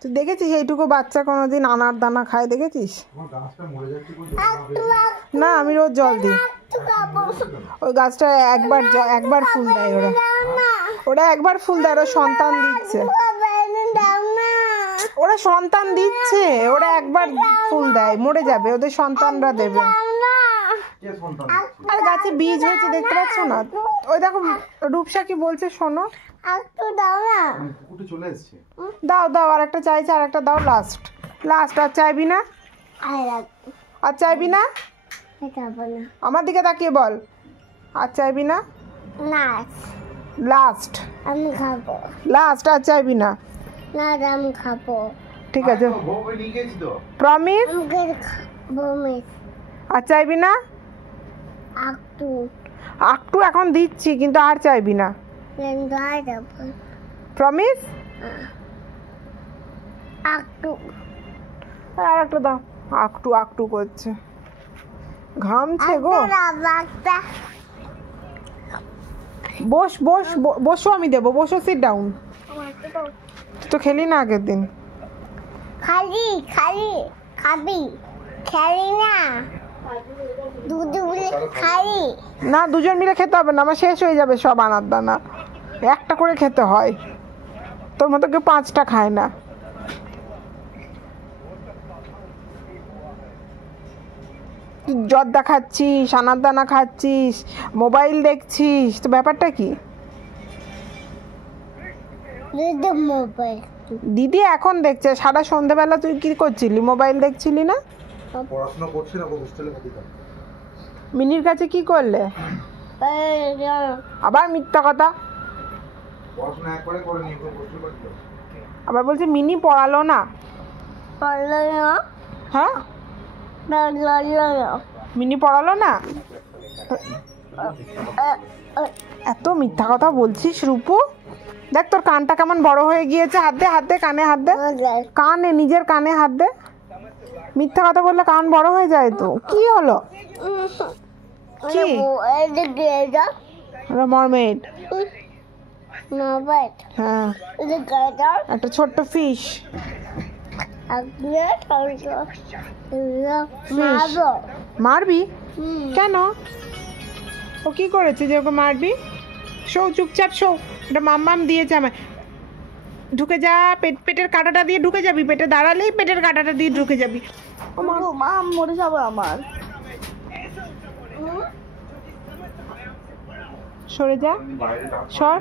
তুই দেখেছিস এইটুকু বাচ্চা কোনোদিন আনার দানা খায় দেখেছিস? না, আমি রোজ জল দিই। ওই গাছটা একবার ফুল দেয় ওরা একবার ফুল দেয়। ওরা সন্তান দিচ্ছে, ওরা একবার ফুল দেয়, মরে যাবে, ওদের সন্তানরা দেবে। আর গাছে বীজ হয়েছে দেখতে পাচ্ছ না? ওই দেখো রূপসা কি বলছে শোনো। দাও দাও, আর একটা চাইছে, আর একটা দাও, লাস্ট। আর চাইবি না? আর চাইবি না? আমার দিকে তাকিয়ে বল, আর চাইবি না? লাস্ট আমি খাবো। লাস্ট, আর চাইবি না? না, আমি খাবো। ঠিক আছে, প্রমিস? আর চাইবি না? একটু এখন দিচ্ছি, কিন্তু আর চাইবি না, প্রমিস? আর একটা দাও। আকটু করছে, ঘামছে গো। বসো, আমি দেবো, বসো, সিট ডাউন। তো খেলি না আগের দিন? খাবি খেলি না, না, দুজন মিলে খেতে হবে না, আমার শেষ হয়ে যাবে সব আনার দানা। একটা করে খেতে হয়, তোর মতো কেউ 5টা খায় না। জর্দা খাচ্ছিস, আনার দানা খাচ্ছিস, মোবাইল দেখছিস, তো ব্যাপারটা কি? দিদি এখন দেখছে, সারা সন্ধ্যাবেলা তুই কি করছিলি? মোবাইল দেখছিলি না? পড়াশোনা করছি না, হোস্টেলে থাকি। মিনির কাছে কি করলে? আবার মিথ্যা কথা। পড়াশোনা একবারে করে নিয়ে হোস্টেল করতে। আবার বলছে মিনি পড়ালো না। হ্যাঁ, মিনি পড়ালো না। এত মিথ্যা কথা বলছিস রূপু। দেখ তোর কানটা কেমন বড় হয়ে গিয়েছে। হাত দে, কানে হাত দে, কানে, নিজের কানে হাত দে। মিথ্যা কথা বললে কান বড় হয়ে যায় তো। কি হলো? কি? মারমেড। হ্যাঁ, একটা ছোট্ট ফিশ। মারবি কেন? ও কি করেছে যে ওকে মারবি? শো, চুপচাপ শো। এটা মাম্মাম দিয়েছে আমায়। ঢুকে যা, পেটের কাঁটাটা দিয়ে ঢুকে যাবি। পেটে দাঁড়ালেই পেটের কাঁটাটা দিয়ে ঢুকে যাবি। মরে যাবো আমার। সরে যা, সর।